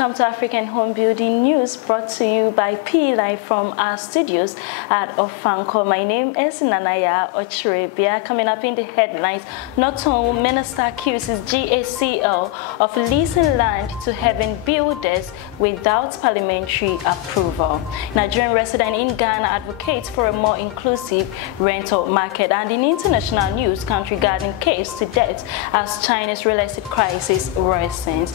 welcome to African Home Building News, brought to you by P live from our studios at Ofanko. My name is Nanaya Ochirebia. Coming up in the headlines, Norton Minister accuses GACL of leasing land to heaven builders without parliamentary approval. Nigerian resident in Ghana advocates for a more inclusive rental market. And in international news, country garden case to death as China's real estate crisis worsens.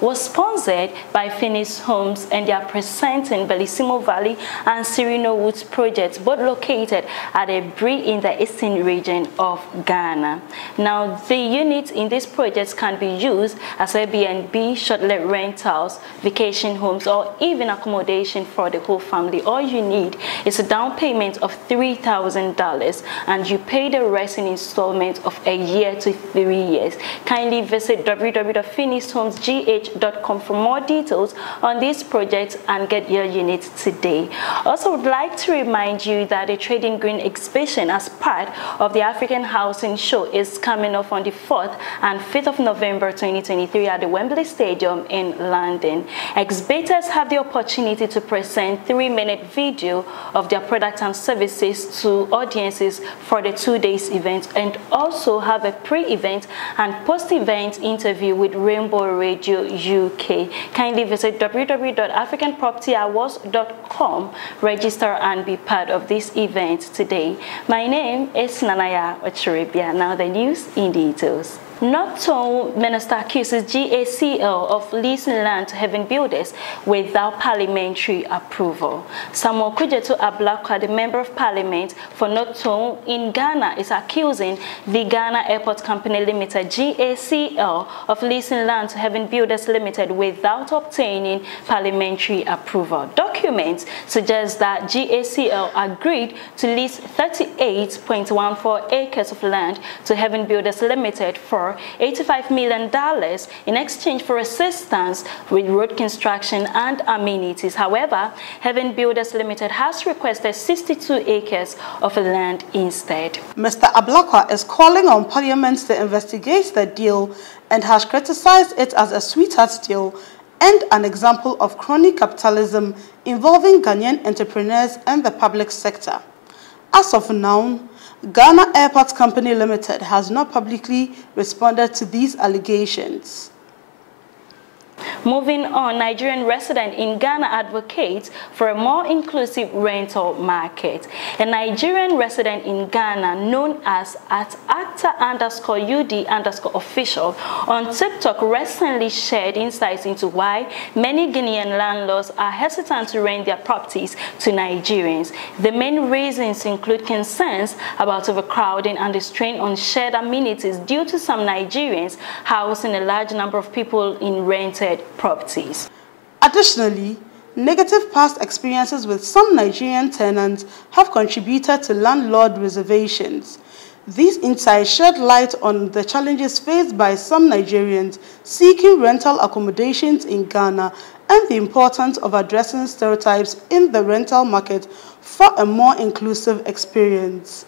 Was sponsored by Phoenix Homes, and they are presenting Bellissimo Valley and Sereno Woods projects, both located at a Bri in the eastern region of Ghana. Now, the units in these projects can be used as Airbnb, short-let rentals, vacation homes, or even accommodation for the whole family. All you need is a down payment of $3,000, and you pay the rest in installments of a year to 3 years. Kindly visit www.phoenixhomesgh.com for more details on these projects and get your units today. Also, would like to remind you that the Trading Green exhibition as part of the African Housing Show is coming off on the 4th and 5th of November 2023 at the Wembley Stadium in London. Exhibitors have the opportunity to present 3-minute video of their products and services to audiences for the 2 days event, and also have a pre-event and post-event interview with Rainbow Radio UK. Kindly visit www.africanpropertyawards.com, register and be part of this event today. My name is Nanaya Ochirebia. Now the news in details. Norton Minister accuses GACL of leasing land to heaven builders without parliamentary approval. Samuel Kujetu Ablakwa, the Member of Parliament for Norton in Ghana, is accusing the Ghana Airport Company Limited, GACL, of leasing land to heaven builders limited without obtaining parliamentary approval. Documents suggest that GACL agreed to lease 38.14 acres of land to heaven builders limited for $85 million in exchange for assistance with road construction and amenities. However, Heaven Builders Limited has requested 62 acres of land instead. Mr. Ablakwa is calling on Parliament to investigate the deal and has criticized it as a sweetheart deal and an example of crony capitalism involving Ghanaian entrepreneurs and the public sector. As of now, Ghana Airport Company Limited has not publicly responded to these allegations. Moving on, Nigerian resident in Ghana advocates for a more inclusive rental market. A Nigerian resident in Ghana known as @actor_UD_official on TikTok recently shared insights into why many Ghanaian landlords are hesitant to rent their properties to Nigerians. The main reasons include concerns about overcrowding and the strain on shared amenities due to some Nigerians housing a large number of people in rented properties. Additionally, negative past experiences with some Nigerian tenants have contributed to landlord reservations. These insights shed light on the challenges faced by some Nigerians seeking rental accommodations in Ghana and the importance of addressing stereotypes in the rental market for a more inclusive experience.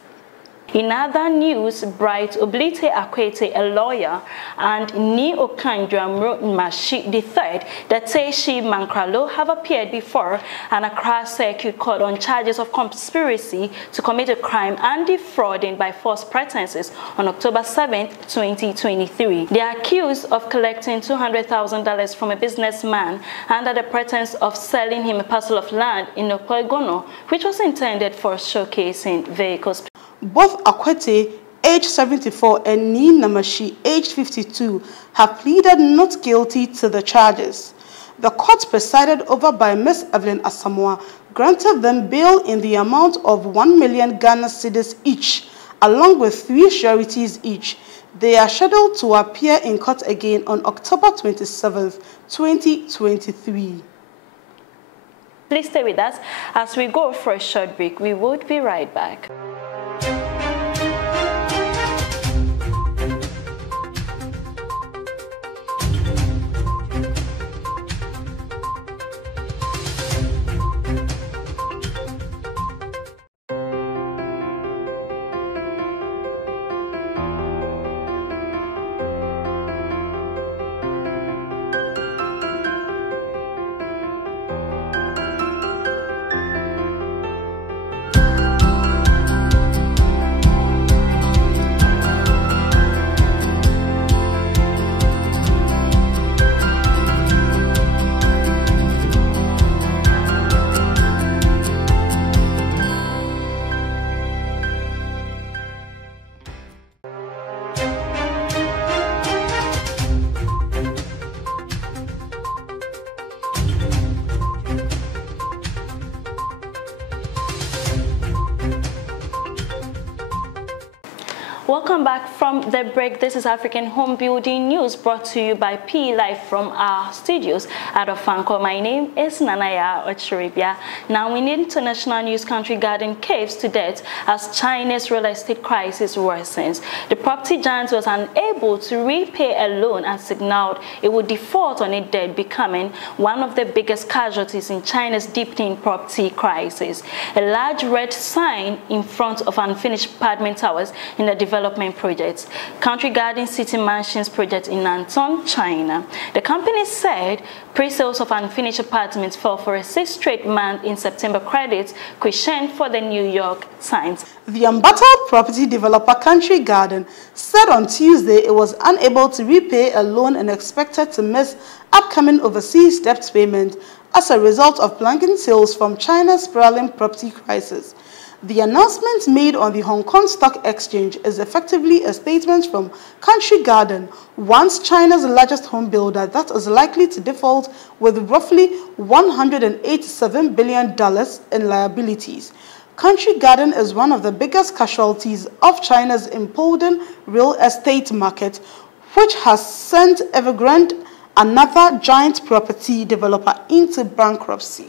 In other news, Bright Oblite Akwete, a lawyer, and Ni Okandra Mashi III, that Teshi Mankralo, have appeared before an Accra Circuit Court on charges of conspiracy to commit a crime and defrauding by false pretenses on October 7, 2023. They are accused of collecting $200,000 from a businessman under the pretense of selling him a parcel of land in Okwegono, which was intended for showcasing vehicles. Both Akwete, age 74, and Ni Namashi, age 52, have pleaded not guilty to the charges. The court, presided over by Ms. Evelyn Asamoah, granted them bail in the amount of 1 million Ghana cedis each, along with 3 sureties each. They are scheduled to appear in court again on October 27, 2023. Please stay with us as we go for a short break. We will be right back. Welcome back from the break. This is African Home Building News brought to you by P Live from our studios at Ofanko. My name is Nanaya Ochiribia. Now in international news, Country Garden caves to death as China's real estate crisis worsens. The property giant was unable to repay a loan and signaled it would default on its debt, becoming one of the biggest casualties in China's deepening property crisis. A large red sign in front of unfinished apartment towers in the development projects. Country Garden City Mansions project in Nantong, China. The company said pre-sales of unfinished apartments fell for a 6th straight month in September, credits questioned for the New York Times. The embattled property developer Country Garden said on Tuesday it was unable to repay a loan and expected to miss upcoming overseas debt payment as a result of plunging sales from China's spiraling property crisis. The announcement made on the Hong Kong Stock Exchange is effectively a statement from Country Garden, once China's largest home builder that is likely to default with roughly $187 billion in liabilities. Country Garden is one of the biggest casualties of China's imploding real estate market, which has sent Evergrande, another giant property developer, into bankruptcy.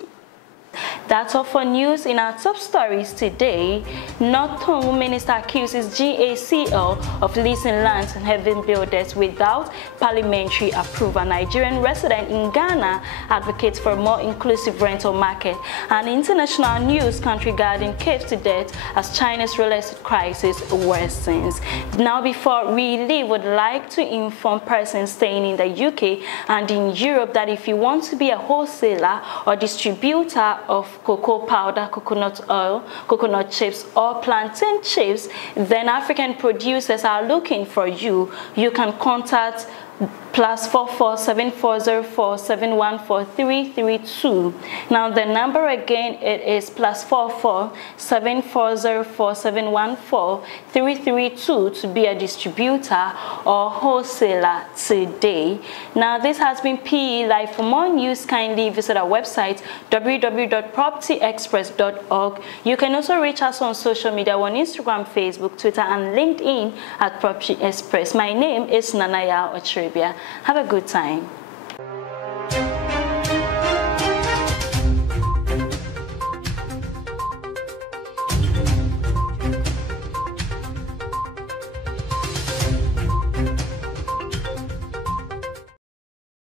That's all for news in our top stories today. North Tongu Minister accuses GACL of leasing lands and having builders without parliamentary approval. Nigerian resident in Ghana advocates for a more inclusive rental market. And international news, Country Garden caves to death as China's real estate crisis worsens. Now, before we leave, would like to inform persons staying in the UK and in Europe that if you want to be a wholesaler or distributor of cocoa powder, coconut oil, coconut chips, or plantain chips, then African producers are looking for you. You can contact +44 7404 714 332. Now the number again, it is +44 7404 714 332 to be a distributor or wholesaler today. Now this has been PE Live. For more news, kindly visit our website www.propertyexpress.org. You can also reach us on social media on Instagram, Facebook, Twitter, and LinkedIn at Property Express. My name is Nanaya Ochiribia. Have a good time.